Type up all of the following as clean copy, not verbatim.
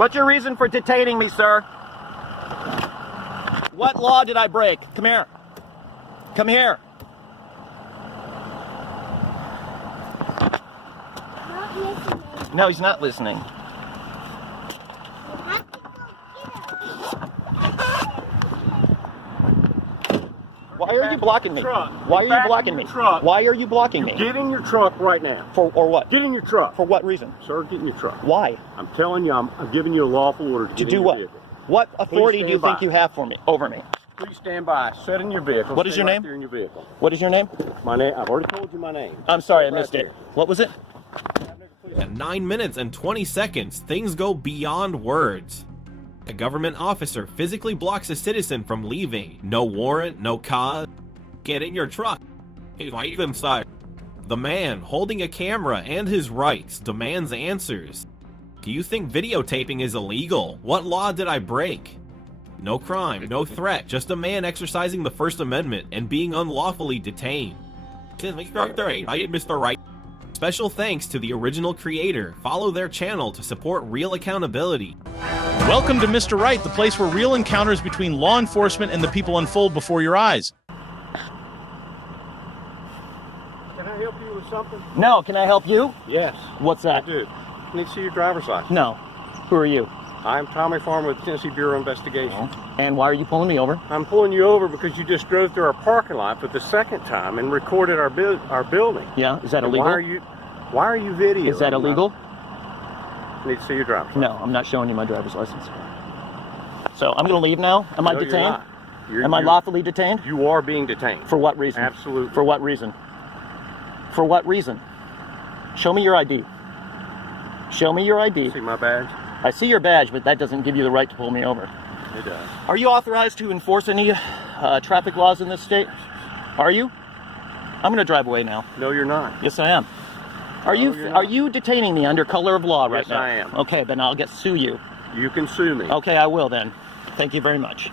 What's your reason for detaining me, sir? What law did I break? Come here. Come here. Not listening. No, he's not listening. You have to go get him. Why are you blocking me? Truck. Why Get are you back blocking in me? your truck. Why are you blocking me? Get in your truck right now. Or what? Get in your truck. For what reason? Sir, get in your truck. Why? I'm telling you, I'm giving you a lawful order to To get do in your what? vehicle. What authority do you stand by. think you have for me, over me? Please stand by. Sit in your vehicle. What is Stay your right name? there in your vehicle. What is your name? My name. I've already told you my name. I'm sorry, I Right missed it. there. What was it? At 9 minutes and 20 seconds, things go beyond words. A government officer physically blocks a citizen from leaving. No warrant, no cause. Get in your truck. He's like inside. The man, holding a camera and his rights, demands answers. Do you think videotaping is illegal? What law did I break? No crime, no threat, just a man exercising the First Amendment and being unlawfully detained. Mr. Right. Special thanks to the original creator. Follow their channel to support real accountability. Welcome to Mr. Right, the place where real encounters between law enforcement and the people unfold before your eyes. Can I help you with something? No, can I help you? Yes. What's I that? do. I need to see your driver's license. No. Who are you? I'm Tommy Farmer with the Tennessee Bureau of Investigation. And why are you pulling me over? I'm pulling you over because you just drove through our parking lot for the second time and recorded our building. Yeah, is that And illegal? Why are you videoing? Is that illegal? I need to see your driver's license. No, I'm not showing you my driver's license. So I'm going to leave now. Am I No, you're detained? not. Am I lawfully detained? You are being detained. For what reason? Absolutely. For what reason? For what reason? Show me your ID. Show me your ID. See my badge? I see your badge, but that doesn't give you the right to pull me over. It does. Are you authorized to enforce any traffic laws in this state? Are you? I'm going to drive away now. No, you're not. Yes, I am. Are No, you you're are not. you detaining me under color of law right Yes, now? I am. Okay, then I'll sue you. You can sue me. Okay, I will then. Thank you very much.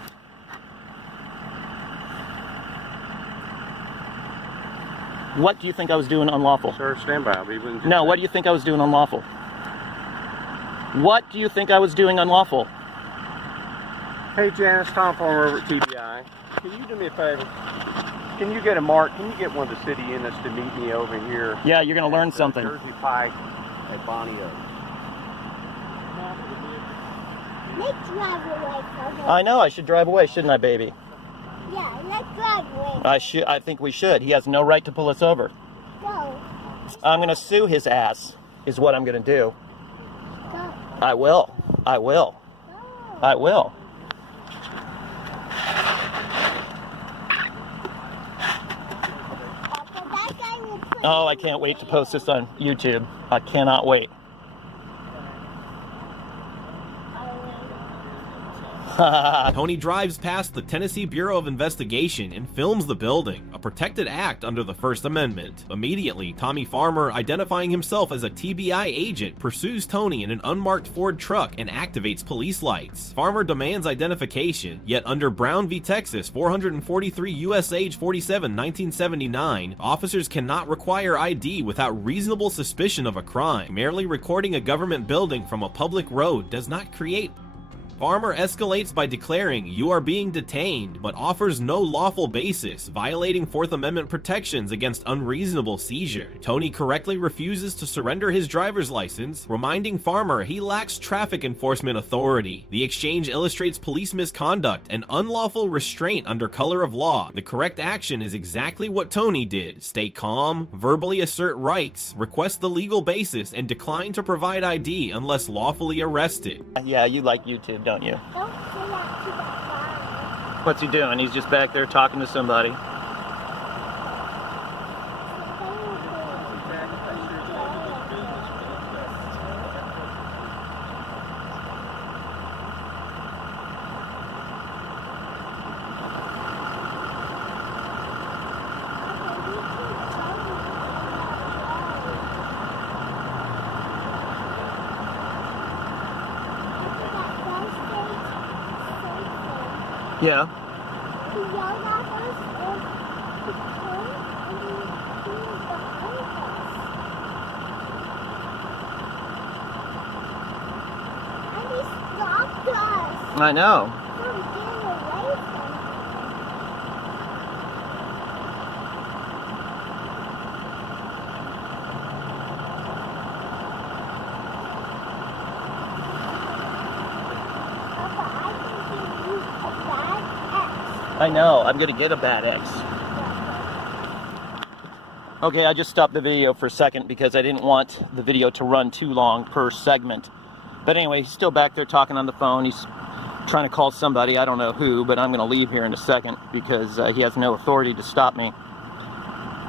What do you think I was doing unlawful? Sir, stand by. I'll be willing to No, what do you think I was doing unlawful? What do you think I was doing unlawful? Hey, Janice, Tom Farmer over at TBI. Can you do me a favor? Can you get a mark? Can you get one of the city units to meet me over here? Yeah, you're going to learn at, something. Jersey Pike at Bonnie Oak. Let's drive away from him. I know I should drive away, shouldn't I, baby? Yeah, let's drive away. I think we should. He has no right to pull us over. Go. I'm going to sue his ass, is what I'm going to do. Go. I will. I will. Go. I will. Papa, that guy will put Oh, I can't wait to post this on YouTube. I cannot wait. Tony drives past the Tennessee Bureau of Investigation and films the building, a protected act under the First Amendment. Immediately, Tommy Farmer, identifying himself as a TBI agent, pursues Tony in an unmarked Ford truck and activates police lights. Farmer demands identification, yet under Brown v. Texas 443 U.S. Age 47, 1979, officers cannot require ID without reasonable suspicion of a crime. Merely recording a government building from a public road does not create. Farmer escalates by declaring, "You are being detained," but offers no lawful basis, violating Fourth Amendment protections against unreasonable seizure. Tony correctly refuses to surrender his driver's license, reminding Farmer he lacks traffic enforcement authority. The exchange illustrates police misconduct and unlawful restraint under color of law. The correct action is exactly what Tony did: stay calm, verbally assert rights, request the legal basis, and decline to provide ID unless lawfully arrested. Yeah, you like YouTube, don't you? Don't say that to that guy. What's he doing? He's just back there talking to somebody. Yeah. He yelled at us and he turned and he was behind us. And he I know. From getting away from Papa, I can give you a bad X. I know. I'm going to get a bad X. Okay, I just stopped the video for a second because I didn't want the video to run too long per segment. But anyway, he's still back there talking on the phone. He's trying to call somebody. I don't know who, but I'm going to leave here in a second because he has no authority to stop me.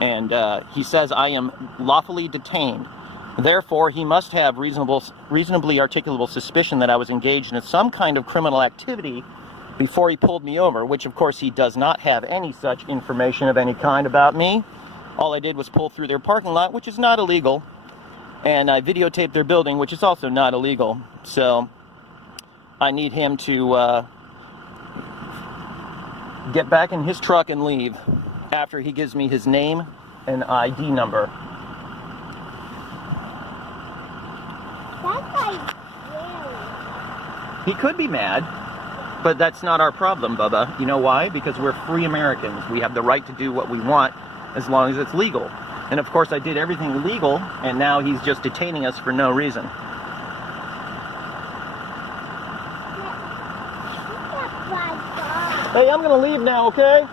And he says I am lawfully detained. Therefore, he must have reasonably articulable suspicion that I was engaged in some kind of criminal activity before he pulled me over, which of course he does not have any such information of any kind about me. All I did was pull through their parking lot, which is not illegal, and I videotaped their building, which is also not illegal. So I need him to get back in his truck and leave after he gives me his name and ID number. That guy's scary. He could be mad, but that's not our problem, Bubba. You know why? Because we're free Americans. We have the right to do what we want as long as it's legal. And of course I did everything legal, and now he's just detaining us for no reason. Hey, I'm gonna leave now, okay?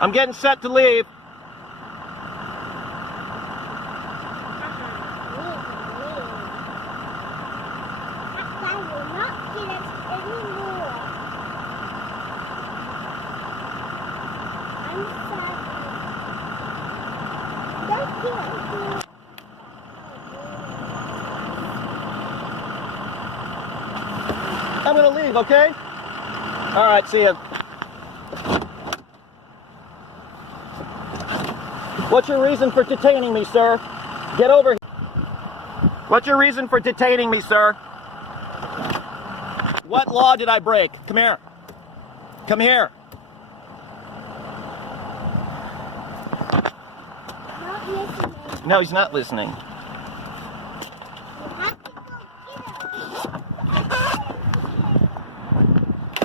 I'm getting set to leave. I'm gonna leave, okay? All right, see ya. What's your reason for detaining me, sir? Get over here. What's your reason for detaining me, sir? What law did I break? Come here. Come here. Not listening. No, he's not listening. You have to go get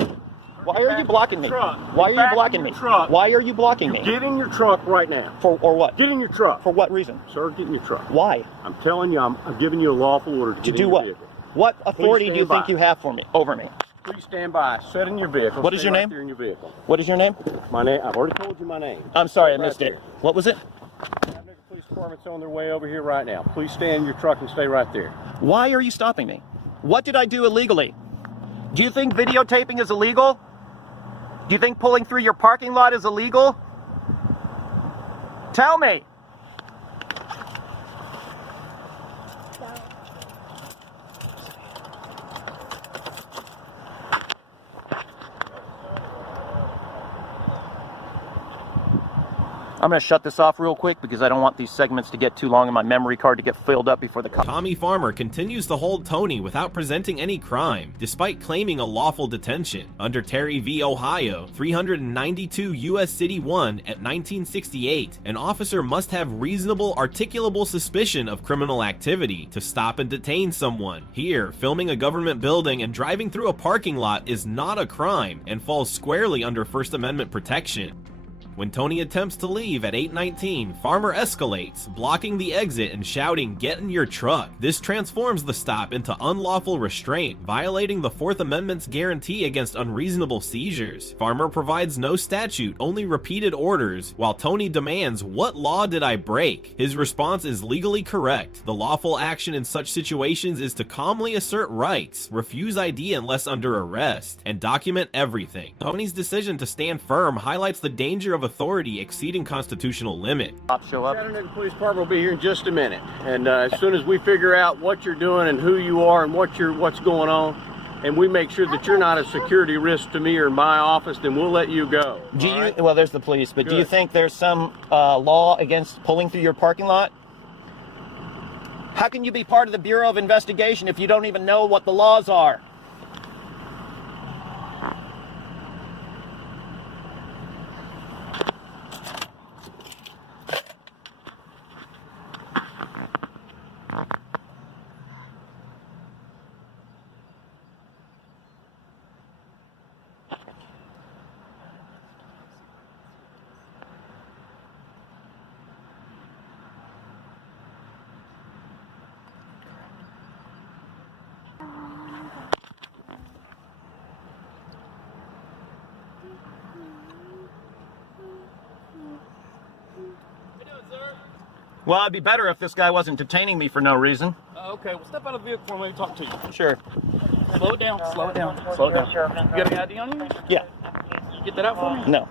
him. Why are you blocking me? Truck. Why are Get you back blocking in me? your truck. Why are you blocking me? Get in your truck right now. Or what? Get in your truck. For what reason? Sir, get in your truck. Why? I'm telling you, I'm giving you a lawful order to To get in do your what? vehicle. What authority do you stand by. think you have for me? Over me? Please stand by. Sit in your vehicle. What is Stay your right name? There in your vehicle. What is your name? My name. I've already told you my name. I'm sorry, I Right missed it. there. What was it? Chattanooga Police Department's on their way over here right now. Please stay in your truck and stay right there. Why are you stopping me? What did I do illegally? Do you think videotaping is illegal? Do you think pulling through your parking lot is illegal? Tell me. I'm going to shut this off real quick because I don't want these segments to get too long and my memory card to get filled up before the cops. Tommy Farmer continues to hold Tony without presenting any crime, despite claiming a lawful detention. Under Terry v. Ohio, 392 U.S. City 1 at 1968, an officer must have reasonable articulable suspicion of criminal activity to stop and detain someone. Here, filming a government building and driving through a parking lot is not a crime and falls squarely under First Amendment protection. When Tony attempts to leave at 8:19, Farmer escalates, blocking the exit and shouting, "Get in your truck." This transforms the stop into unlawful restraint, violating the Fourth Amendment's guarantee against unreasonable seizures. Farmer provides no statute, only repeated orders, while Tony demands, "What law did I break?" His response is legally correct. The lawful action in such situations is to calmly assert rights, refuse ID unless under arrest, and document everything. Tony's decision to stand firm highlights the danger of authority exceeding constitutional limit. Cops show up. Chattanooga Police Department will be here in just a minute, and as soon as we figure out what you're doing and who you are and what's going on, and we make sure that you're not a security risk to me or my office, then we'll let you go. Do all you? right? Well, there's the police, but do you Good. think there's some law against pulling through your parking lot? How can you be part of the Bureau of Investigation if you don't even know what the laws are? Well, it'd be better if this guy wasn't detaining me for no reason. Okay, well, step out of the vehicle and let me talk to you. Sure. Slow it down, slow it down, slow it down. You got any ID on you? Yeah. Get that out for me? No.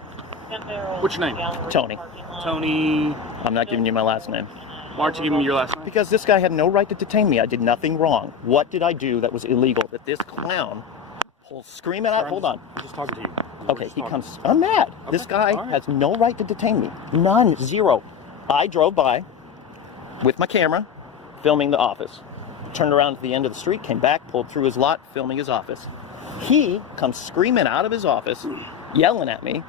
What's your name? Tony. Tony. I'm not giving you my last name. Why aren't you giving me your last name? Because this guy had no right to detain me. I did nothing wrong. What did I do that was illegal? That this clown pulls screaming out. Hold on. I'm just talking to you. Okay, he comes. I'm mad. Okay, This guy all right. has no right to detain me. None. Zero. I drove by with my camera, filming the office. Turned around at the end of the street, came back, pulled through his lot, filming his office. He comes screaming out of his office, yelling at me.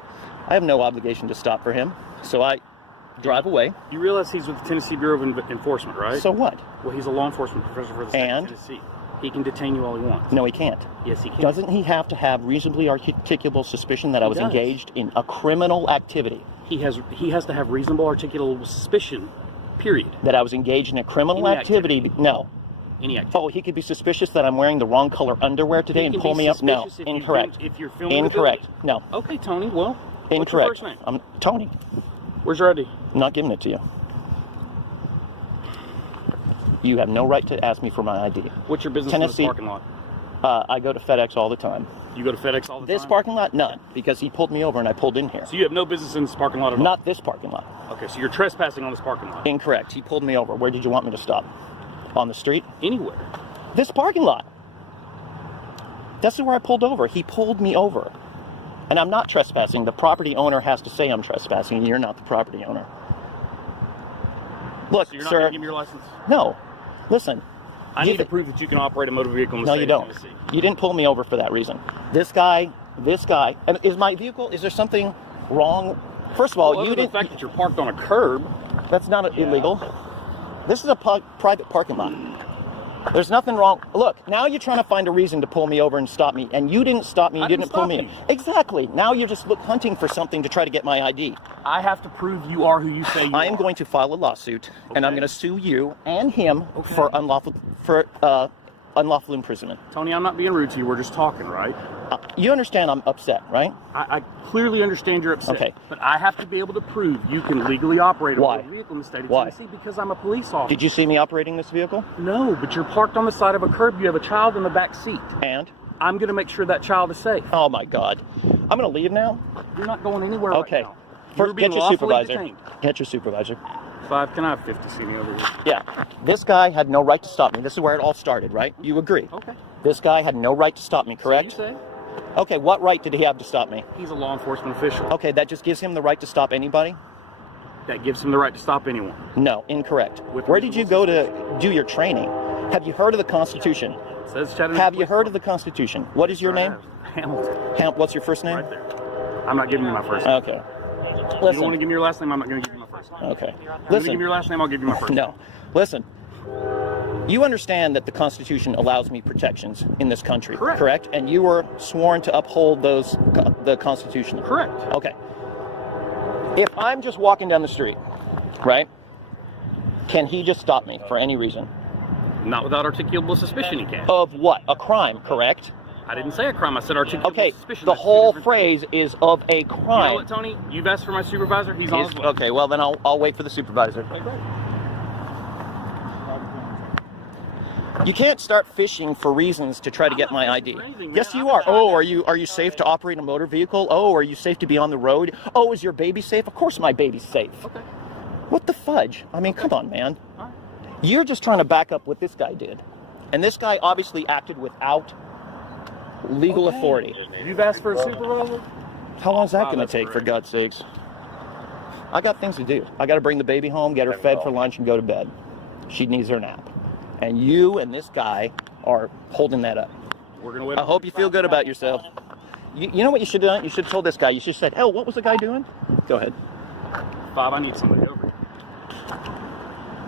I have no obligation to stop for him, so I drive away. You realize he's with the Tennessee Bureau of Enforcement, right? So what? Well, he's a law enforcement professor for the state And? of Tennessee. He can detain you all he wants. No, he can't. Yes, he can. Doesn't he have to have reasonably articulable suspicion that I was does. engaged in a criminal activity? He has to have reasonable articulable suspicion, period. That I was engaged in a criminal Any activity? No. Any activity. Oh, he could be suspicious that I'm wearing the wrong color underwear today and pull me up? No. Incorrect. If you're filming Incorrect. The No. building. Okay, Tony. Well, Incorrect. what's your first name? I'm Tony. Where's your ID? I'm not giving it to you. You have no right to ask me for my ID. What's your business Tennessee. in this parking lot? I go to FedEx all the time. You go to FedEx all the This time? parking lot? None. Because he pulled me over and I pulled in here. So you have no business in this parking lot at all? Not this parking lot. Okay, so you're trespassing on this parking lot? Incorrect. He pulled me over. Where did you want me to stop? On the street? Anywhere. This parking lot. That's where I pulled over. He pulled me over. And I'm not trespassing. The property owner has to say I'm trespassing. You're not the property owner. Look, So you're not sir. going to give me your license? No. Listen. I need to prove that you can operate a motor vehicle in the No, state you of don't. Tennessee. You didn't pull me over for that reason. This guy, and is my vehicle, is there something wrong? First of all, Well, you other than didn't, the fact that you're parked on a curb. that's not illegal. This is a private parking lot. There's nothing wrong. Look, now you're trying to find a reason to pull me over and stop me, and you didn't stop me, you I didn't didn't pull stop me you. in. Exactly. Now you're just hunting for something to try to get my ID. I have to prove you are who you say you are. I am going to file a lawsuit, and I'm Okay. going to sue you and him Okay. for unlawful imprisonment. Tony, I'm not being rude to you. We're just talking, right? You understand I'm upset, right? I clearly understand you're upset. Okay. But I have to be able to prove you can legally operate a Why? motor vehicle in the state of Why? Tennessee because I'm a police officer. Did you see me operating this vehicle? No, but you're parked on the side of a curb. You have a child in the back seat. And? I'm going to make sure that child is safe. Oh my God. I'm going to leave now. You're not going anywhere Okay. right now. You're First, being get your lawfully supervisor. detained. Get your supervisor. 5, can I have 50 seating over here? Yeah. This guy had no right to stop me. This is where it all started, right? You agree? Okay. This guy had no right to stop me, correct? So you say? Okay, what right did he have to stop me? He's a law enforcement official. Okay, that just gives him the right to stop anybody? That gives him the right to stop anyone. No, incorrect. With Where did you go reasonable to do your training? Have you heard of the Constitution? It says Chattanooga Have you Police heard of the Constitution? What is your name? Hamilton. What's your first name? Right there. I'm not giving you my first name. Okay. You don't want to Listen. give me your last name, I'm not going to give you my first name. Okay. You want to give me Listen. your last name, I'll give you my first name. No. Listen. You understand that the Constitution allows me protections in this country, Correct. And you were sworn to uphold the Constitution. Correct. Okay. If I'm just walking down the street, right? Can he just stop me for any reason? Not without articulable suspicion, he can. Of what? A crime, correct? I didn't say a crime, I said articulable Okay. suspicion. The That's two whole different phrase is of a things. You know crime. what, Tony? You've asked for my supervisor, he's on his way. Okay, well then I'll wait for the supervisor. Okay, great. You can't start fishing for reasons to try to get my ID. for anything, man. Yes, you are. Oh, are you safe to operate a motor vehicle? Oh, are you safe to be on the road? Oh, is your baby safe? Of course my baby's safe. Okay. What the fudge? I mean, come on, man. All right. You're just trying to back up what this guy did. And this guy obviously acted without legal authority. You've asked for a supervisor? How long is that going to that's take, for correct. God's sakes? I got things to do. I got to bring the baby home, get her fed for lunch, and go to bed. She needs her nap. And you and this guy are holding that up. We're going to wait. I hope you feel good about yourself. You know what you should have done? You should have told this guy. You should have said, "Oh, what was the guy doing?" Go ahead. 5, I need somebody over here.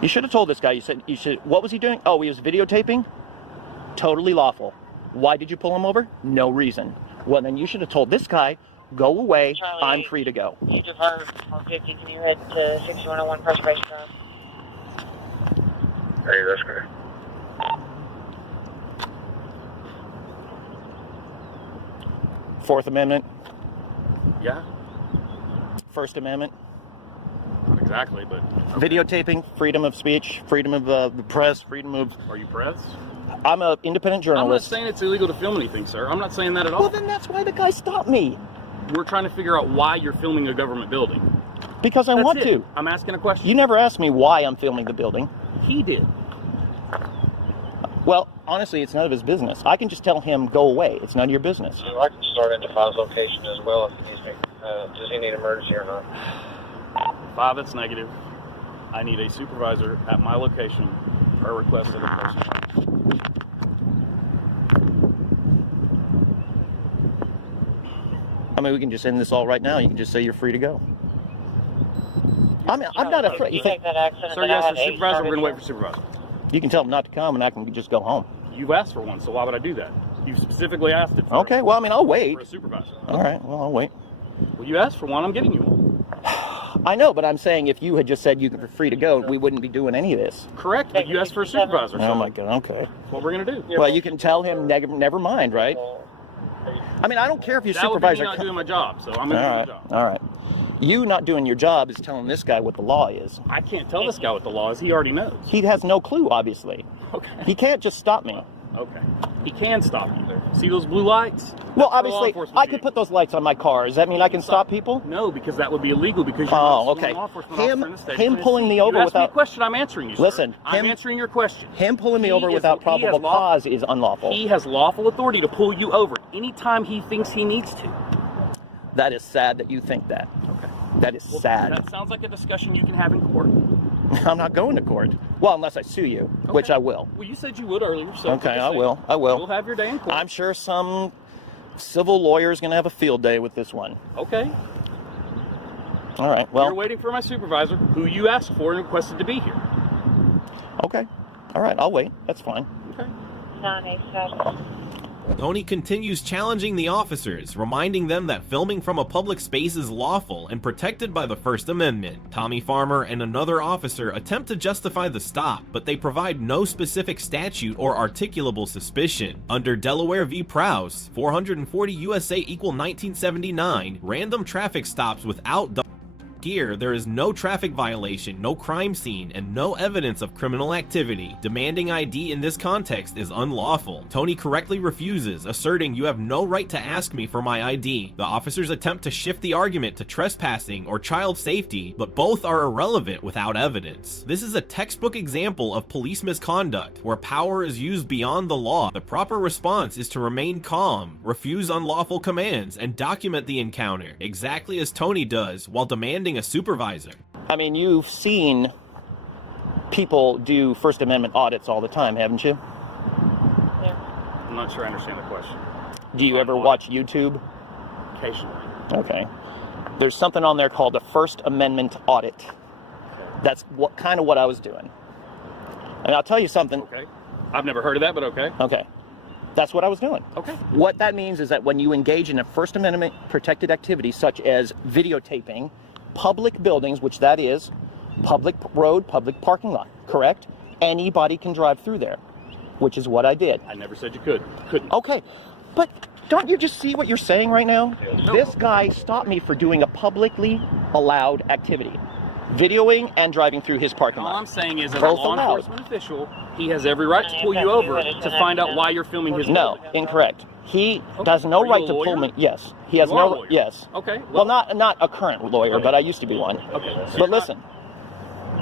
You should have told this guy. What was he doing? Oh, he was videotaping? Totally lawful. Why did you pull him over? No reason. Well, then you should have told this guy, go away, Charlie, I'm free to go. You divert 150, can you head to 6101 Preservation Drive? Hey, that's great. Fourth Amendment, Yeah? First Amendment. Not exactly, but... Okay. Videotaping, freedom of speech, freedom of the press, freedom of... Are you press? I'm an independent I'm not journalist. saying it's illegal to film anything, sir. I'm not saying that at all. Well, then that's why the guy stopped me. We're trying to figure out why you're filming a government building. Because I That's want it. to. I'm asking a question. You never asked me why I'm filming the building. He did. Well, honestly, it's none of his business. I can just tell him, go away. It's none of your business. So I can start into 5's location as well if he needs me. Does he need emergency or not? 5, that's negative. I need a supervisor at my location per request of the person. I mean, we can just end this all right now. You can just say you're free to go. I'm not afraid. You think, Take that accident. Sir, yes, for supervisor, we're going to wait for supervisor. you can tell him not to come and I can just go home. You've asked for one, so why would I do that? You specifically asked it for, Okay, well, I mean, I'll wait. for a supervisor. All right, well, I'll wait. Well, you asked for one, I'm getting you one. I know, but I'm saying if you had just said you were free to go, we wouldn't be doing any of this. Correct, but you asked for a supervisor. Oh, my God, okay. That's what we're going to do. Well, you can tell him never mind, right? I mean, I don't care if your That supervisor... would be me not doing my job, so I'm going to do my job. All right. You not doing your job is telling this guy what the law is. I can't tell this guy what the law is. He already knows. He has no clue, obviously. Okay. He can't just stop me. Okay. He can stop you. See those blue lights? Well, That's for law obviously, enforcement I could vehicles. put those lights on my car. Does that mean I can stop people? No, because that would be illegal because you're Oh, not okay. a law enforcement officer in the state of Him pulling Tennessee. me over you asked me without... a question, I'm answering you, sir. Listen, I'm answering your question. Him pulling me He over is- without he probable has law- cause is unlawful. He has lawful authority to pull you over anytime he thinks he needs to. That is sad that you think that. Okay. That is Well, sad. That sounds like a discussion you can have in court. I'm not going to court. Well, unless I sue you, which Okay. I will. Well, you said you would earlier, so... Okay, just I say will. I You'll will. have your day in court. I'm sure some civil lawyer is going to have a field day with this one. Okay. All right, You're well, waiting for my supervisor, who you asked for and requested to be here. okay. All right, I'll wait. That's fine. Okay. 987. Tony continues challenging the officers, reminding them that filming from a public space is lawful and protected by the First Amendment. Tommy Farmer and another officer attempt to justify the stop, but they provide no specific statute or articulable suspicion. Under Delaware v. Prowse, 440 USA equal 1979, random traffic stops without gear, there is no traffic violation, no crime scene, and no evidence of criminal activity. Demanding ID in this context is unlawful. Tony correctly refuses, asserting, "You have no right to ask me for my ID." The officers attempt to shift the argument to trespassing or child safety, but both are irrelevant without evidence. This is a textbook example of police misconduct, where power is used beyond the law. The proper response is to remain calm, refuse unlawful commands, and document the encounter, exactly as Tony does, while demanding a supervisor. I mean, you've seen people do First Amendment audits all the time, haven't you? I'm not sure I understand the question. Do you ever watch YouTube? Occasionally. Okay. There's something on there called a First Amendment audit. That's kind of what I was doing. And I'll tell you something. Okay. I've never heard of that, but okay. Okay. That's what I was doing. Okay. What that means is that when you engage in a First Amendment protected activity, such as videotaping public buildings, which that is, public road, public parking lot, correct? Anybody can drive through there, which is what I did. I never said you couldn't. Okay, but don't you just see what you're saying right now? No. This guy stopped me for doing a publicly allowed activity, videoing and driving through his parking All lot. I'm saying is, as a Both law allowed. enforcement official, he has every right to pull you over to find out why you're filming his No, building. incorrect. He Okay. does no Are you right a to pull lawyer? me. Yes, he has You are a no. lawyer. Yes. Okay. Well, not a current lawyer, Okay. but I used to be one. Okay. So But listen,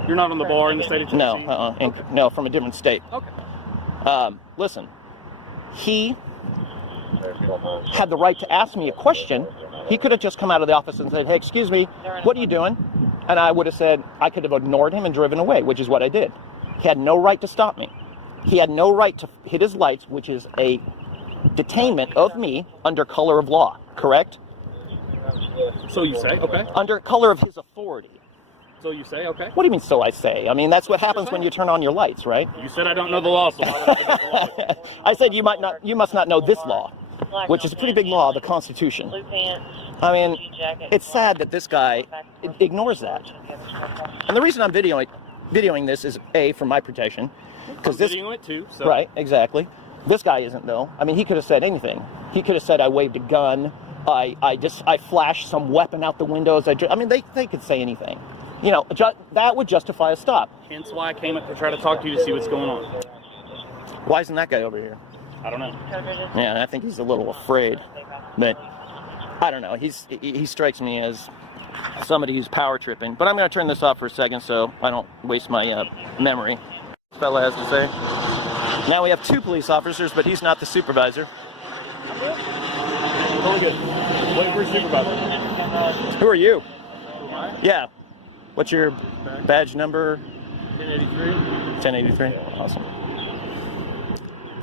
you're not on the bar in the state of no, Tennessee? no, from a different state. Okay. Listen, he had the right to ask me a question. He could have just come out of the office and said, "Hey, excuse me, what are you doing?" And I would have said, I could have ignored him and driven away, which is what I did. He had no right to stop me. He had no right to hit his lights, which is a detainment of me under color of law, correct? So you say, okay. Under color of his authority. So you say, okay. What do you mean, so I say? I mean, that's what happens when you turn on your lights, right? You said I don't know the law, so why would I debate the law with you? I said you must not know this law, which is a pretty big law, the Constitution. Blue pants. I mean, Jean jacket, it's sad that this guy ignores that. And the reason I'm videoing this is A, for my protection, because this, Videoing it too, so. right, exactly. This guy isn't though. I mean, he could have said anything. He could have said I waved a gun, I flashed some weapon out the windows. I mean, they could say anything. You know, that would justify a stop. Hence why I came up to try to talk to you to see what's going on. Why isn't that guy over here? I don't know. Yeah, I think he's a little afraid. But I don't know. He strikes me as somebody who's power tripping. But I'm going to turn this off for a second so I don't waste my memory. This fella has to say. Now we have 2 police officers, but he's not the supervisor. Totally good. Wait for supervisor. Who are you? Yeah. What's your badge number? 1083. 1083. Awesome.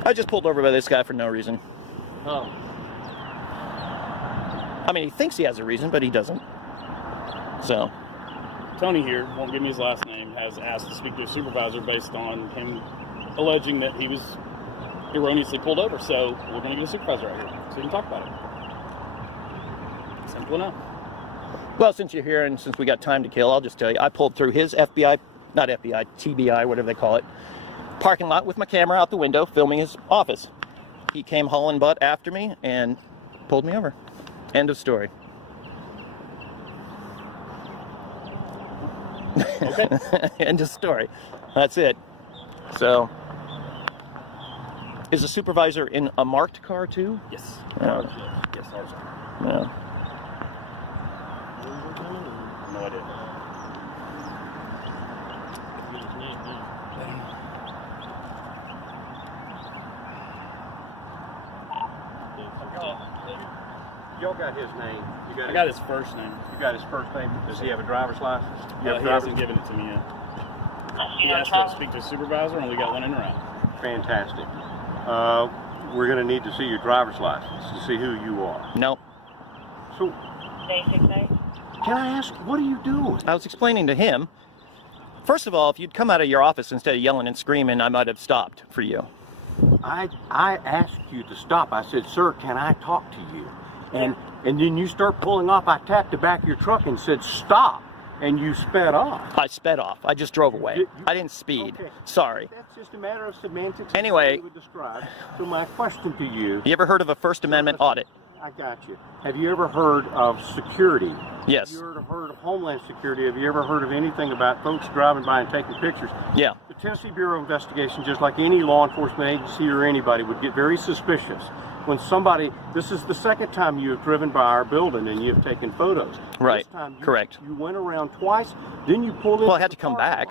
I just pulled over by this guy for no reason. Oh. I mean, he thinks he has a reason, but he doesn't. So. Tony here, won't give me his last name, has asked to speak to a supervisor based on him alleging that he was erroneously pulled over. So we're going to get a supervisor out here so we can talk about it. Simple enough. Well, since you're here and since we got time to kill, I'll just tell you, I pulled through his TBI, whatever they call it, parking lot with my camera out the window, filming his office. He came hauling butt after me and pulled me over. End of story. Okay. End of story. That's it. So, is the supervisor in a marked car too? Yes. No. Yes, ours. No. No idea. Y'all got his name. I got his first name. You got his first name. Does he have a driver's license? He hasn't given it to me yet. He asked to speak to a supervisor, and we got one in a round. Fantastic. We're going to need to see your driver's license to see who you are. No. So, can I ask, what are you doing? I was explaining to him. First of all, if you'd come out of your office instead of yelling and screaming, I might have stopped for you. I asked you to stop. I said, sir, can I talk to you? And then you start pulling off. I tapped the back of your truck and said, stop. And you sped off. I sped off. I just drove away. I didn't speed. Okay. Sorry. That's just a matter of semantics. Anyway. Would describe. So my question to you. You ever heard of a First Amendment audit? I got you. Have you ever heard of security? Yes. Have you ever heard of Homeland Security? Have you ever heard of anything about folks driving by and taking pictures? Yeah. The Tennessee Bureau of Investigation, just like any law enforcement agency or anybody, would get very suspicious when somebody, this is the second time you have driven by our building and you've taken photos. Right. This time Correct. You went around twice, then you pulled in. Well, I had to come back.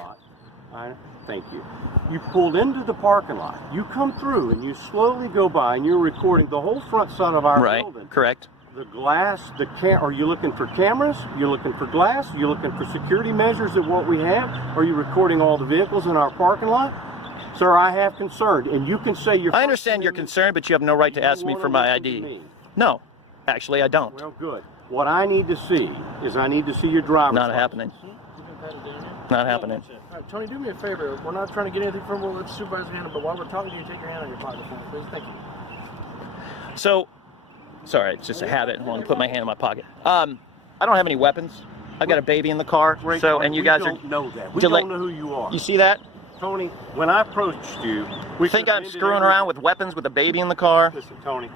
Thank you. You pulled into the parking lot. You come through and you slowly go by and you're recording the whole front side of our building. Right. Correct. The glass, are you looking for cameras? You're looking for glass? You're looking for security measures of what we have? Are you recording all the vehicles in our parking lot? Sir, I have concern, and you can say you're... I understand your concern, but you have no right to ask me for my ID. No, actually, I don't. Well, good. What I need to see is I need to see your driver's Not license. happening. Not happening. All right, Tony, do me a favor. We're not trying to get anything from what the supervisor handle, but while we're talking to you, take your hand on your pocket for me, please. Thank you. So, sorry, it's just a habit. I want to put my hand in my pocket. I don't have any weapons. I've got a baby in the car. So, and you guys don't know that. We don't know who you are. You see that? Tony, when I approached you... You think I'm screwing around with weapons with a baby in the car? Listen, Tony,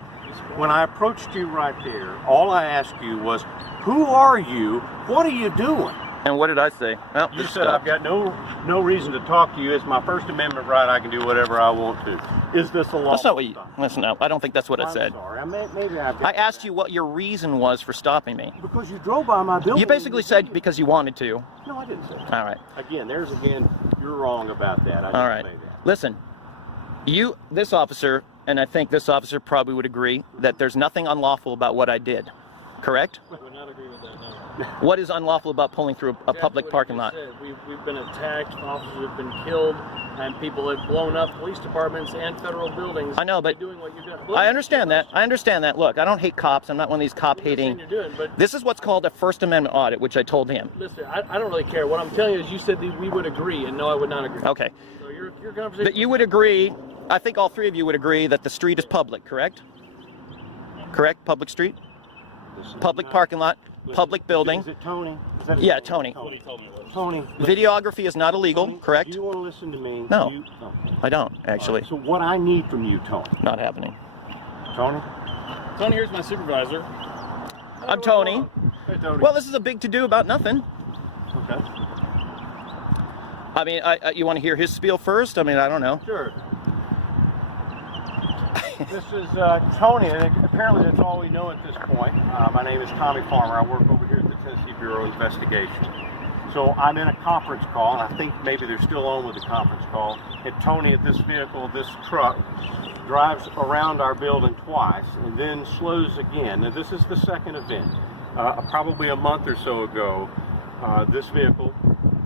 when I approached you right there, all I asked you was, who are you? What are you doing? And what did I say? Well, You said, I've got no reason to talk to you. It's my First Amendment right. I can do whatever I want to. Is this a law? That's not what you... Listen, no, I don't think that's what I said. I'm sorry. Maybe I've got I asked you what your reason was for stopping me. Because you drove by my building. You basically said because you wanted to. No, I didn't say that. All right. Again, you're wrong about that. I All right. didn't say that. Listen, this officer, and I think this officer probably would agree, that there's nothing unlawful about what I did. Correct? I would not agree with that, no. What is unlawful about pulling through a public parking lot? We've been attacked, officers have been killed, and people have blown up police departments and federal buildings. I know, but doing what you're doing. I understand that. I understand that. Look, I don't hate cops. I'm not one of these cop-hating. This is what's called a First Amendment audit, which I told him. Listen, I don't really care. What I'm telling you is you said that we would agree, and no, I would not agree. Okay. So your conversation... That you would agree, I think all three of you would agree that the street is public, correct? Correct? Public street? Public parking lot? Public building? Is it Tony? Yeah, Tony. Tony. Videography is not illegal, Tony, correct? Do you want to listen to me? No. I don't, actually. Right, so what I need from you, Tony. Not happening. Tony? Tony, here's my supervisor. I'm Tony. Hey, Tony. Well, this is a big to-do about nothing. Okay. I mean, you want to hear his spiel first? I mean, I don't know. Sure. This is Tony, and apparently that's all we know at this point. My name is Tommy Farmer. I work over here at the Tennessee Bureau of Investigation. So I'm in a conference call, and I think maybe they're still on with the conference call. And Tony, at this vehicle, this truck, drives around our building twice and then slows again. Now, this is the second event. Probably a month or so ago, this vehicle,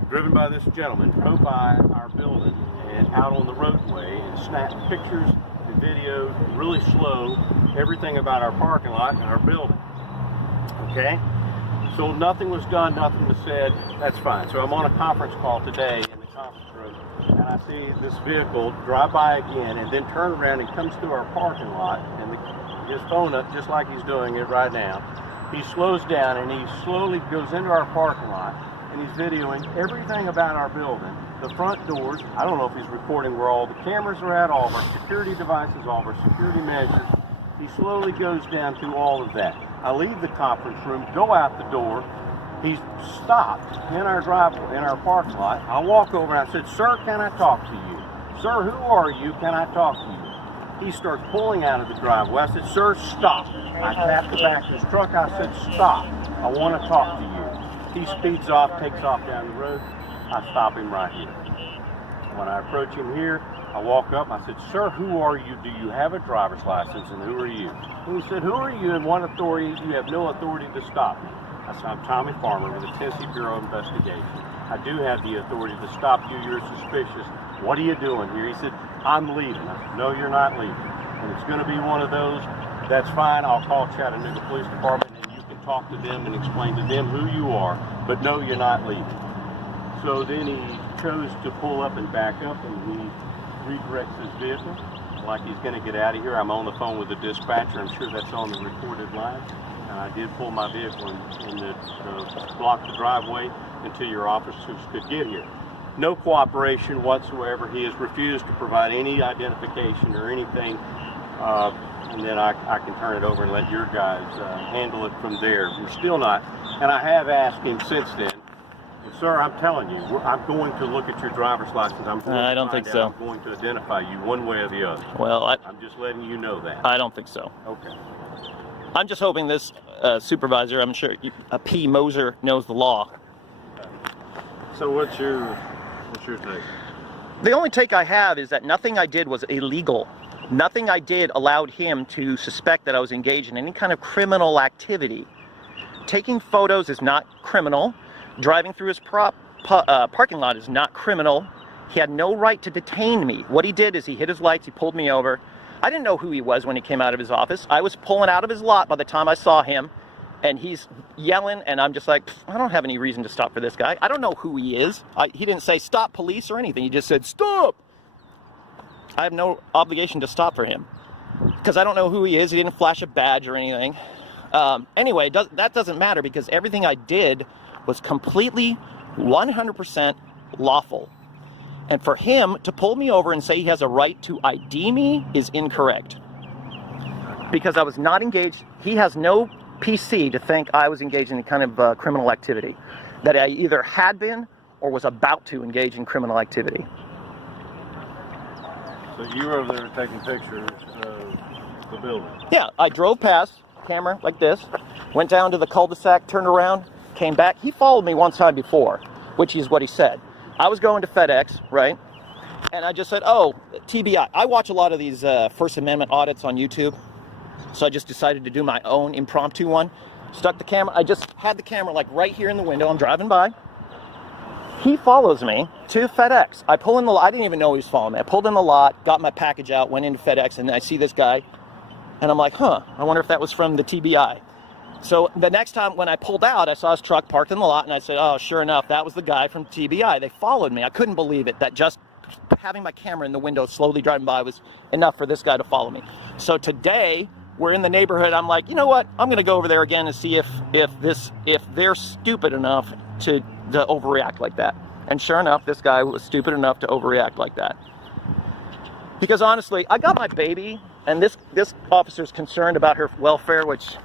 driven by this gentleman, drove by our building and out on the roadway and snapped pictures and videos, really slow, everything about our parking lot and our building. Okay? So nothing was done, nothing was said. That's fine. So I'm on a conference call today in the conference room, and I see this vehicle drive by again and then turn around and comes through our parking lot, and his phone up just like he's doing it right now. He slows down and he slowly goes into our parking lot, and he's videoing everything about our building, the front doors. I don't know if he's recording where all the cameras are at, all of our security devices, all of our security measures. He slowly goes down through all of that. I leave the conference room, go out the door. He's stopped in our driveway, in our parking lot. I walk over and I said, "Sir, can I talk to you? Sir, who are you? Can I talk to you?" He starts pulling out of the driveway. I said, "Sir, stop." I tapped the back of his truck. I said, "Stop. I want to talk to you." He speeds off, takes off down the road. I stop him right here. When I approach him here, I walk up and I said, "Sir, who are you? Do you have a driver's license, and who are you?" And he said, "Who are you and what authority? You have no authority to stop me." I said, "I'm Tommy Farmer with the Tennessee Bureau of Investigation. I do have the authority to stop you. You're suspicious. What are you doing here?" He said, "I'm leaving." I said, "No, you're not leaving. And it's going to be one of those. That's fine. I'll call Chattanooga Police Department and you can talk to them and explain to them who you are. But no, you're not leaving." So then he chose to pull up and back up, and he redirects his vehicle like he's going to get out of here. I'm on the phone with the dispatcher. I'm sure that's on the recorded line. And I did pull my vehicle and block the driveway until your officers could get here. No cooperation whatsoever. He has refused to provide any identification or anything. And then I can turn it over and let your guys handle it from there. We're still not. And I have asked him since then, "Sir, I'm telling you, I'm going to look at your driver's license. I don't think so. I'm going to identify you one way or the other." Well, I'm just letting you know that. I don't think so. Okay. I'm just hoping this supervisor, I'm sure P. Moser, knows the law. So what's your take? The only take I have is that nothing I did was illegal. Nothing I did allowed him to suspect that I was engaged in any kind of criminal activity. Taking photos is not criminal. Driving through his parking lot is not criminal. He had no right to detain me. What he did is he hit his lights, he pulled me over. I didn't know who he was when he came out of his office. I was pulling out of his lot by the time I saw him, and he's yelling, and I'm just like, I don't have any reason to stop for this guy. I don't know who he is. He didn't say stop police or anything. He just said stop. I have no obligation to stop for him because I don't know who he is. He didn't flash a badge or anything. Anyway, that doesn't matter because everything I did was completely 100% lawful. And for him to pull me over and say he has a right to ID me is incorrect. Because I was not engaged. He has no PC to think I was engaged in any kind of criminal activity. That I either had been or was about to engage in criminal activity. So you were over there taking pictures of the building? Yeah, I drove past, camera like this, went down to the cul-de-sac, turned around, came back. He followed me one time before, which is what he said. I was going to FedEx, right? And I just said, "Oh, TBI." I watch a lot of these First Amendment audits on YouTube. So I just decided to do my own impromptu one. Stuck the camera. I just had the camera like right here in the window. I'm driving by. He follows me to FedEx. I pull in the lot. I didn't even know he was following me. I pulled in the lot, got my package out, went into FedEx, and I see this guy. And I'm like, I wonder if that was from the TBI. So the next time when I pulled out, I saw his truck parked in the lot, and I said, "Oh, sure enough, that was the guy from TBI." They followed me. I couldn't believe it, that just having my camera in the window slowly driving by was enough for this guy to follow me. So today, we're in the neighborhood. I'm like, you know what? I'm going to go over there again and see if they're stupid enough to overreact like that. And sure enough, this guy was stupid enough to overreact like that. Because honestly, I got my baby, and this officer's concerned about her welfare, which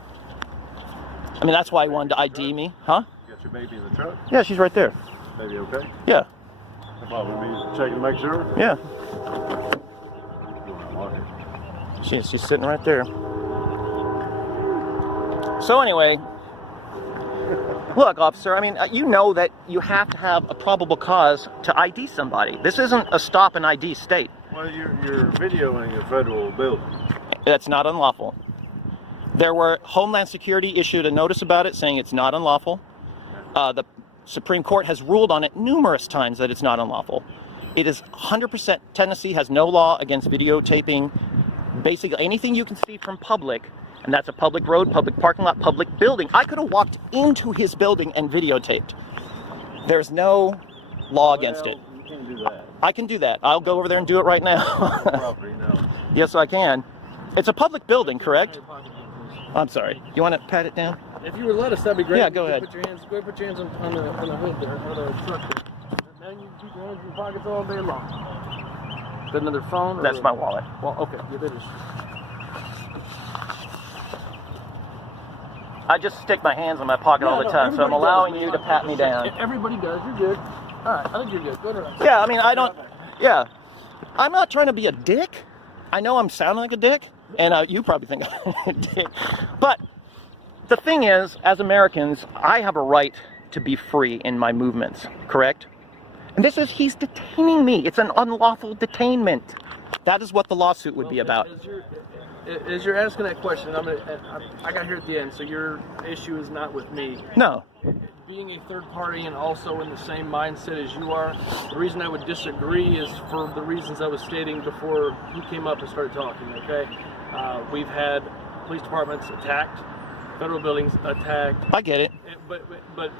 I mean, that's why he wanted to ID me, huh? Got your baby in the truck? Yeah, she's right there. Baby okay? Yeah. I'll probably be checking to make sure. Yeah. You wanna lock it? She's sitting right there. So anyway, look, officer, I mean, you know that you have to have a probable cause to ID somebody. This isn't a stop and ID state. Well, you're videoing a federal building. That's not unlawful. There were Homeland Security issued a notice about it saying it's not unlawful. The Supreme Court has ruled on it numerous times that it's not unlawful. It is 100%, Tennessee has no law against videotaping basically anything you can see from public, and that's a public road, public parking lot, public building. I could have walked into his building and videotaped. There's no law against it. You can't do that. I can do that. I'll go over there and do it right now. Property, no. Yes, I can. It's a public building, correct? I'm sorry. You want to pat it down? If you would let us, that'd be great. Yeah, go ahead. Put your hands on the hood there, or the truck there. Now you keep your hands in your pockets all day long. Is that another phone? That's my wallet. Well, okay, you better. I just stick my hands in my pocket all the time, so I'm allowing you to pat me down. Everybody does. You're good. All right, I think you're good. Go to that. Yeah, I mean, I don't. Yeah, I'm not trying to be a dick. I know I'm sounding like a dick, and you probably think I'm a dick. But the thing is, as Americans, I have a right to be free in my movements, correct? And he's detaining me. It's an unlawful detainment. That is what the lawsuit would be about. As you're asking that question, I got here at the end, so your issue is not with me. No. Being a third party and also in the same mindset as you are, the reason I would disagree is for the reasons I was stating before you came up and started talking, okay? We've had police departments attacked, federal buildings attacked. I get it. But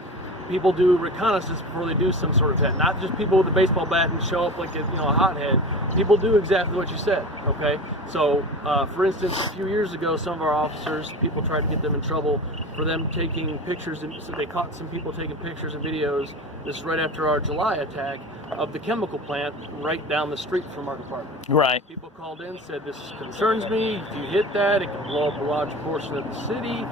people do reconnaissance before they do some sort of attack. Not just people with a baseball bat and show up like a hothead. People do exactly what you said, okay? So, for instance, a few years ago, some of our officers, people tried to get them in trouble for them taking pictures, and so they caught some people taking pictures and videos. This is right after our July attack of the chemical plant right down the street from our department. Right. People called in, said, this concerns me. If you hit that, it can blow up a large portion of the city.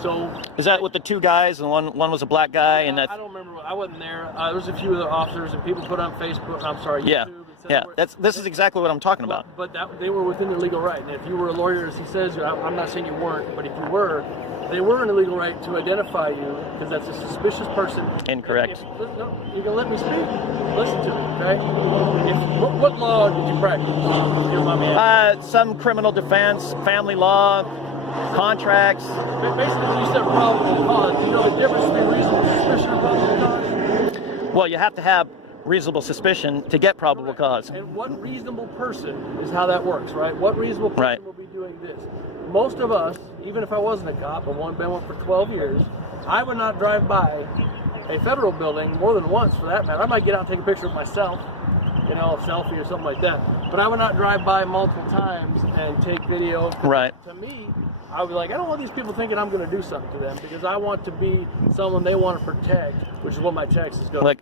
So is that with the two guys, and one was a black guy, and that? I don't remember. I wasn't there. There was a few other officers, and people put on Facebook. I'm sorry, YouTube. Yeah. This is exactly what I'm talking about. But they were within their legal right. And if you were a lawyer, as he says, I'm not saying you weren't, but if you were, they were in a legal right to identify you because that's a suspicious person. Incorrect. No, you're gonna let me speak. Listen to me, okay? What law did you practice? If you don't mind me asking. Some criminal defense, family law, contracts. Basically, when you said probable cause, do you know the difference between reasonable suspicion and probable cause? Well, you have to have reasonable suspicion to get probable cause. And what reasonable person is how that works, right? What reasonable person will be doing this? Most of us, even if I wasn't a cop, I've been one for 12 years, I would not drive by a federal building more than once for that matter. I might get out and take a picture of myself, a selfie or something like that. But I would not drive by multiple times and take video. Right. To me, I would be like, I don't want these people thinking I'm going to do something to them because I want to be someone they want to protect, which is what my taxes go.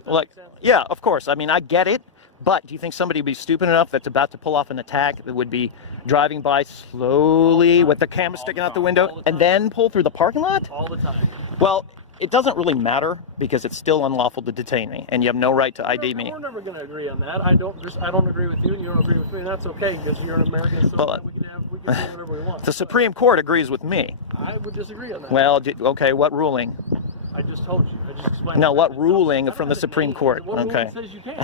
Yeah, of course. I mean, I get it. But do you think somebody would be stupid enough that's about to pull off an attack that would be driving by slowly with the camera sticking out the window and then pull through the parking lot? All the time. Well, it doesn't really matter because it's still unlawful to detain me, and you have no right to ID me. We're never going to agree on that. I don't agree with you, and you don't agree with me, and that's okay because you're an American, so we can do whatever we want. The Supreme Court agrees with me. I would disagree on that. Well, okay, what ruling? I just told you. I just explained. No, what ruling from the Supreme Court? What Okay. says you can't?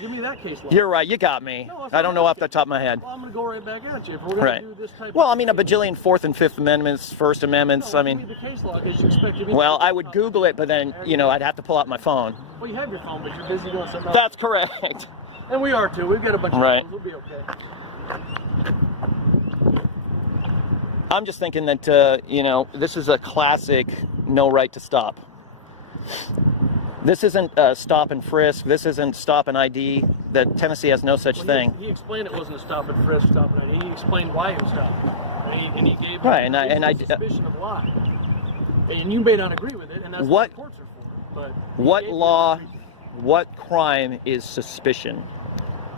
Give me that case law. You're right. You got me. No, I don't know off the top of my head. Well, I'm going to go right back at you. If we're going to do this type well, I mean, a bajillion Fourth and Fifth Amendments, First Amendments. I mean, the case law because you expect me. Well, I would Google it, but then I'd have to pull out my phone. Well, you have your phone, but you're busy doing something else. That's correct. And we are too. We've got a bunch of phones. We'll be okay. I'm just thinking that this is a classic no right to stop. This isn't stop and frisk. This isn't stop and ID. That Tennessee has no such thing. He explained it wasn't a stop and frisk, stop and ID. He explained why it was stopped, and he gave suspicion of why. And you may not agree with it, and that's what the courts are for. But what law, what crime is suspicion?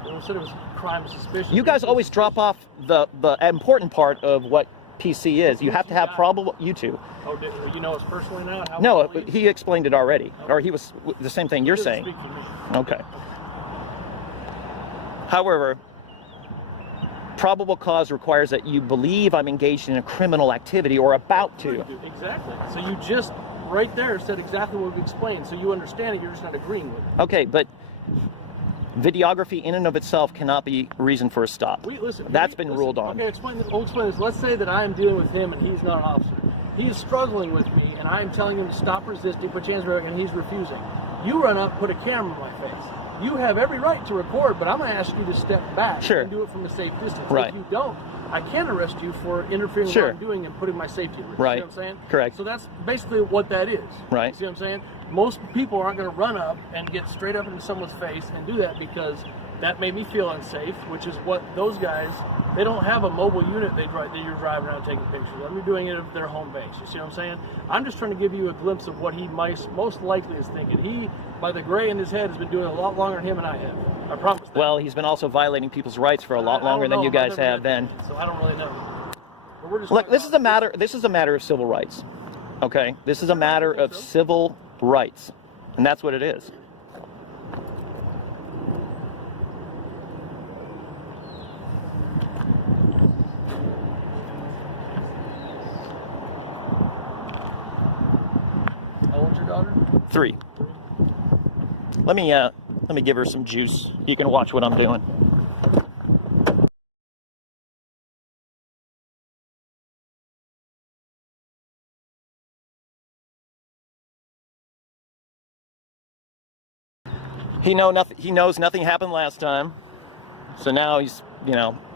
They said it was crime of suspicion. You guys always drop off the important part of what PC is. You have to have probable. You two. Oh, you know us personally now? How No, well he explained it already, or he was the same thing you're He doesn't saying. speak for me. Okay. However, probable cause requires that you believe I'm engaged in a criminal activity or about to. Exactly. So you just right there said exactly what we've explained. So you understand it. You're just not agreeing with it. Okay, but videography in and of itself cannot be reason for a stop. That's been ruled on. Okay, we'll explain this. Let's say that I am dealing with him and he's not an officer. He is struggling with me and I am telling him to stop resisting, put your hands back, and he's refusing. You run up, put a camera in my face. You have every right to record, but I'm going to ask you to step back and do it from a safe distance. Right. If you don't, I can arrest you for interfering with what I'm doing and putting my safety at risk. Right. You know what I'm saying? Correct. So that's basically what that is. Right. You see what I'm saying? Most people aren't going to run up and get straight up into someone's face and do that because that made me feel unsafe, which is what those guys, they don't have a mobile unit that you're driving around taking pictures of. They're doing it at their home base. You see what I'm saying? I'm just trying to give you a glimpse of what he most likely is thinking. He, by the gray in his head, has been doing it a lot longer than him and I have. I promise that. Well, he's been also violating people's rights for a lot longer than you guys have then. So I don't really know. But we're just Look, this is a matter of civil rights. Okay? This is a matter of civil rights. And that's what it is. How old's your daughter? 3. Let me give her some juice. You can watch what I'm doing. He knows nothing happened last time. So now he's,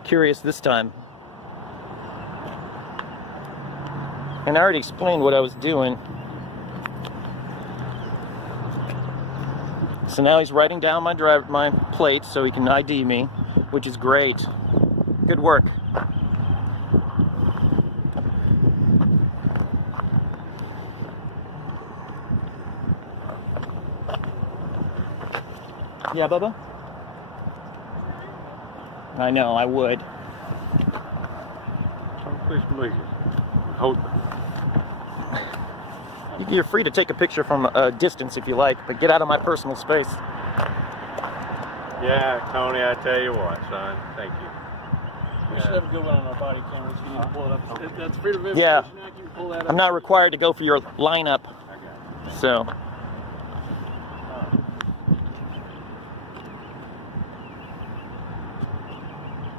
curious this time. And I already explained what I was doing. So now he's writing down my plates so he can ID me, which is great. Good work. Yeah, Bubba? I know, I would. Please believe it. Hold. You're free to take a picture from a distance if you like, but get out of my personal space. Yeah, Tony, I tell you what, son. Thank you. We should have a good one on our body cameras. You need to pull it up. If that's Freedom of Yeah. Information Act, you can pull that up. I'm not required to go for your lineup. So.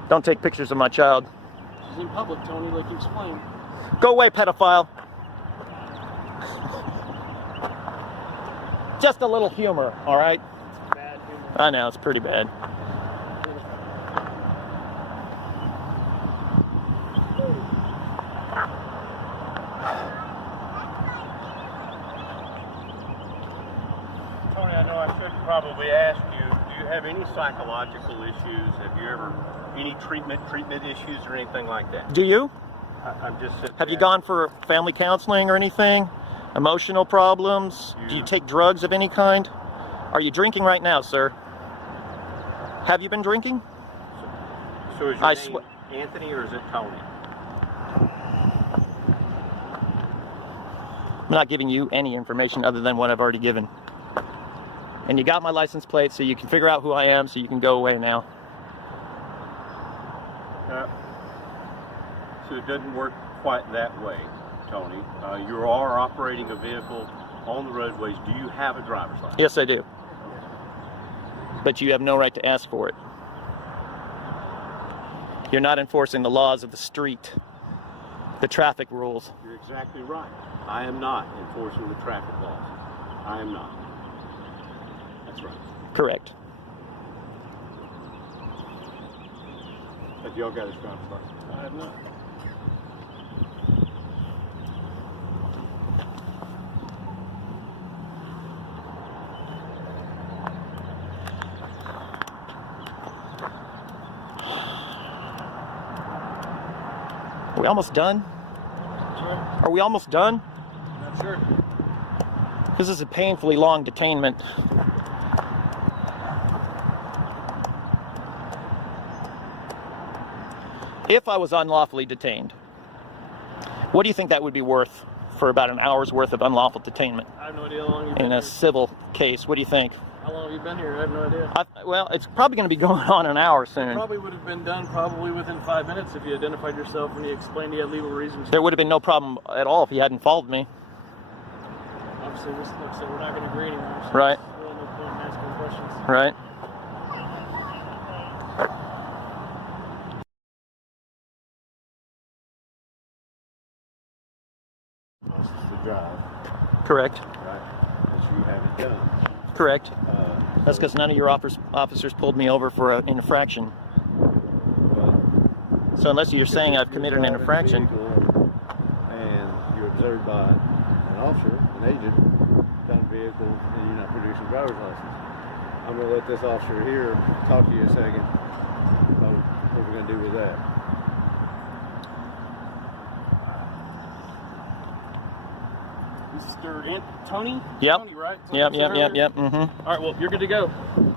Don't take pictures of my child. She's in public, Tony, like you explained. Go away, pedophile. Just a little humor, all right? It's bad humor. I know, it's pretty bad. Tony, I know I should probably ask you, do you have any psychological issues? Have you ever, any treatment issues or anything like that? Do you? I'm just sitting Have you there. gone for family counseling or anything? Emotional problems? Do you take drugs of any kind? Are you drinking right now, sir? Have you been drinking? So is your name Anthony or is it Tony? I'm not giving you any information other than what I've already given. And you got my license plate, so you can figure out who I am, so you can go away now. So it doesn't work quite that way, Tony. You are operating a vehicle on the roadways. Do you have a driver's license? Yes, I do. But you have no right to ask for it. You're not enforcing the laws of the street, the traffic rules. You're exactly right. I am not enforcing the traffic laws. I am not. That's right. Correct. Have y'all got his driver's license? I have not. Are we almost done? Are we almost done? Not sure. This is a painfully long detainment. If I was unlawfully detained, What do you think that would be worth for about an hour's worth of unlawful detainment I have no idea how long you've been in a here. civil case? What do you think? How long have you been here? I have no idea. Well, it's probably going to be going on an hour soon. Probably would have been done probably within 5 minutes if you identified yourself and you explained you had legal reasons. There would have been no problem at all if you hadn't followed me. Obviously, like I said, we're not going to agree anymore. So Right. there's really no point in asking questions. Right. This is the drive, Correct. right? Which you haven't done. Correct. That's because none of your officers pulled me over for an infraction. But So unless you're saying I've committed an driving a infraction. vehicle and you're observed by an officer, an agent, down the vehicle, and you're not producing a driver's license. I'm going to let this officer here talk to you a second about what we're going to do with that. Mr. Tony? Yep. Tony, right? Yep. Mm-hmm. All right, well, you're good to go.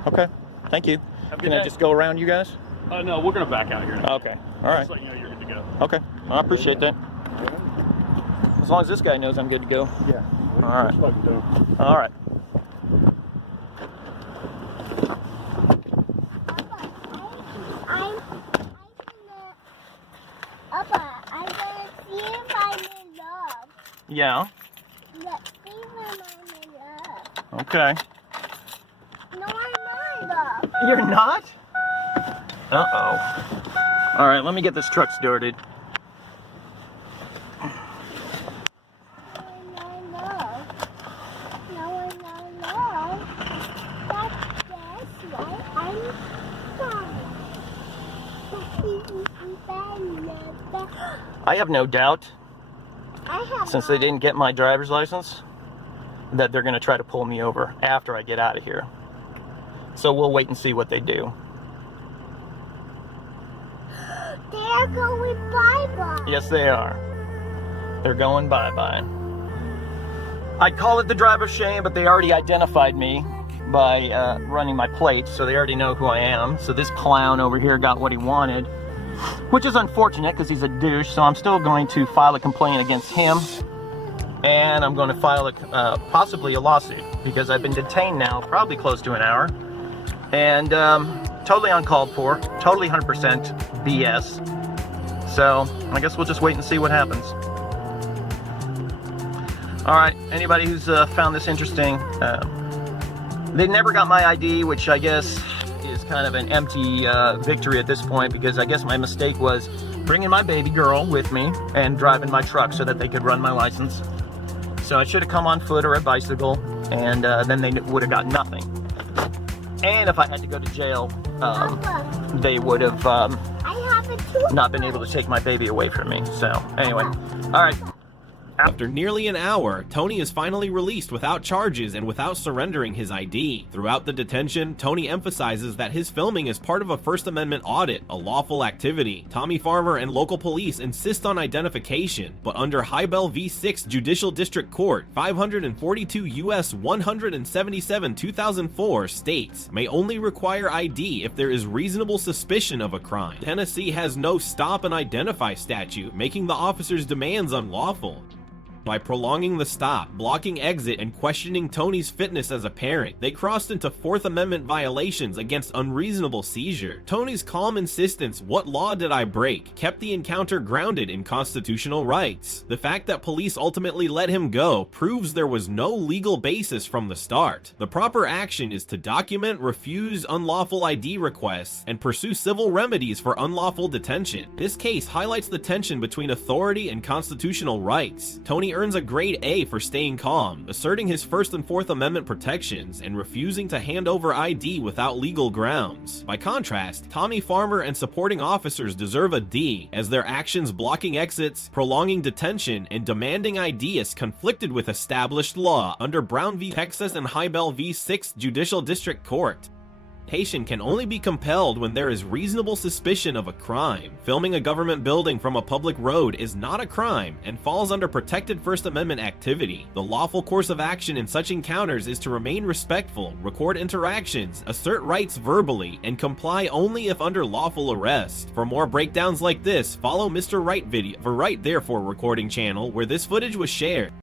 Okay. Thank you. Have a good Can I day. just go around you guys? No, we're going to back out here now. Okay. All right. Just let you know you're good to go. Okay. I appreciate that. As long as this guy knows I'm good to go. Yeah. All right. Spoken to him. All right. I'm gonna see if I'm in love. Yeah. Let's see if I'm in love. Okay. No, I'm not in love. You're not? Uh-oh. All right, let me get this truck started. No, I'm not in love. No, I'm not in love. That's right. I'm sorry. I have no doubt, I have since they didn't get my driver's license, that they're going to try to pull me over after I get out of here. So we'll wait and see what they do. They're going bye-bye. Yes, they are. They're going bye-bye. I'd call it the driver's shame, but they already identified me by running my plates, so they already know who I am. So this clown over here got what he wanted, which is unfortunate because he's a douche. So I'm still going to file a complaint against him, and I'm going to file possibly a lawsuit because I've been detained now probably close to an hour, and totally uncalled for, totally 100% BS. So I guess we'll just wait and see what happens. All right, anybody who's found this interesting, they never got my ID, which I guess is kind of an empty victory at this point, because I guess my mistake was bringing my baby girl with me and driving my truck so that they could run my license. So I should have come on foot or a bicycle, and then they would have got nothing. And if I had to go to jail, they would have not been able to take my baby away from me. So anyway, all right. After nearly an hour, Tony is finally released without charges and without surrendering his ID. Throughout the detention, Tony emphasizes that his filming is part of a First Amendment audit, a lawful activity. Tommy Farmer and local police insist on identification, but under Hiibel v. 6 Judicial District Court, 542 U.S. 177 2004 states, may only require ID if there is reasonable suspicion of a crime. Tennessee has no stop and identify statute, making the officer's demands unlawful. By prolonging the stop, blocking exit, and questioning Tony's fitness as a parent, they crossed into Fourth Amendment violations against unreasonable seizure. Tony's calm insistence, "What law did I break?" kept the encounter grounded in constitutional rights. The fact that police ultimately let him go proves there was no legal basis from the start. The proper action is to document, refuse unlawful ID requests, and pursue civil remedies for unlawful detention. This case highlights the tension between authority and constitutional rights. Tony earns a grade A for staying calm, asserting his First and Fourth Amendment protections, and refusing to hand over ID without legal grounds. By contrast, Tommy Farmer and supporting officers deserve a D, as their actions blocking exits, prolonging detention, and demanding ID is conflicted with established law under Brown v. Texas and Hiibel v. 6 Judicial District Court. confrontation can only be compelled when there is reasonable suspicion of a crime. Filming a government building from a public road is not a crime and falls under protected First Amendment activity. The lawful course of action in such encounters is to remain respectful, record interactions, assert rights verbally, and comply only if under lawful arrest. For more breakdowns like this, follow Mr. Right Video, Right Therefore Recording channel, where this footage was shared.